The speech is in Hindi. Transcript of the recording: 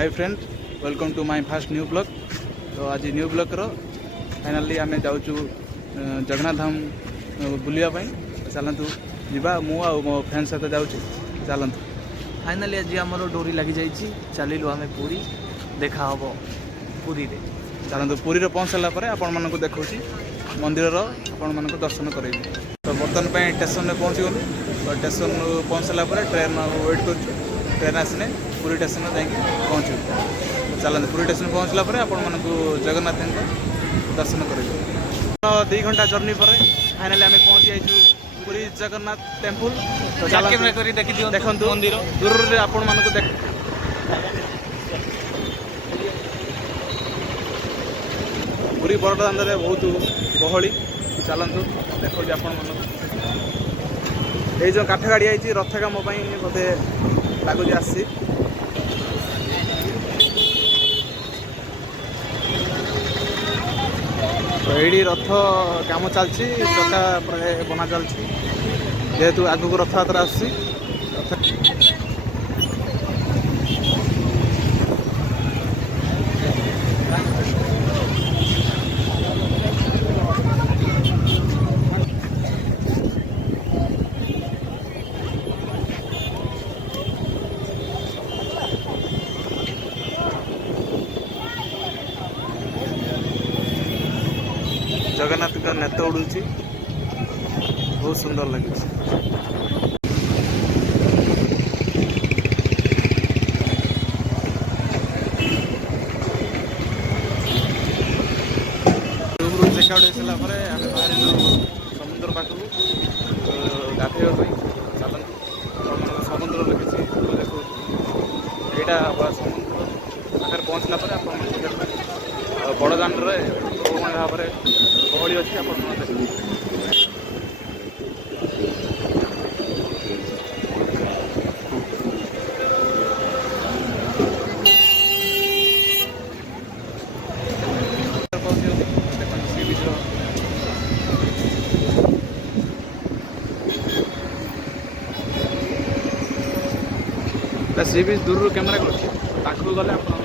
Hi friend, welcome to my first new blog. तो आज न्यू ब्लॉग रो फाइनाली आम जाऊँ जगन्नाथ धाम बुलायापी। चलतु जा मु मो फ्रेंड सहित जाऊँ चलतु। फाइनाली आज आमर डोरी लगी जाइए चलिलु आम पूरी देखा हम पूरी रे। चलतु पुरी पहुँच सारापर आपण मानक देखा मंदिर आपण मानक दर्शन करें। तो बर्तमान स्टेशन में पहुँची गलु। तो स्टेशन पहुँच सारापर ट्रेन वेट कर ट्रेन आसने पुरी स्टेशन जाकि पहुँचू। चलते पुरी स्टेशन पहुँचला आपण मानक जगन्नाथ दर्शन करें। 2 घंटा जर्नी पर फाइनाली आम पहुँची जाइए पुरी जगन्नाथ टेम्पल। तो देखो मंदिर दूर से आपण मानक देख पुरी बड़दान में बहुत गहली। चलतु देखो आपण मन ये जो काठ गाड़ी आई रथ काम बोधे लगुच आसी। तो ये रथ काम चलती चका प्राय बना चलती जेहेतु आगक रथयात्रा आसी। जगन्नाथ का नेत उड़ू बहुत सुंदर लगे। चेकआउट हो सारापर आम बाहर समुद्र पाखक गाधोवा। चलते समुद्र किसी देखो यहाँ समुद्र पाखे पहुँचला बड़दान भाव में गहली अच्छी आप सी बीच दूर कैमेरा कर पाखक गले आप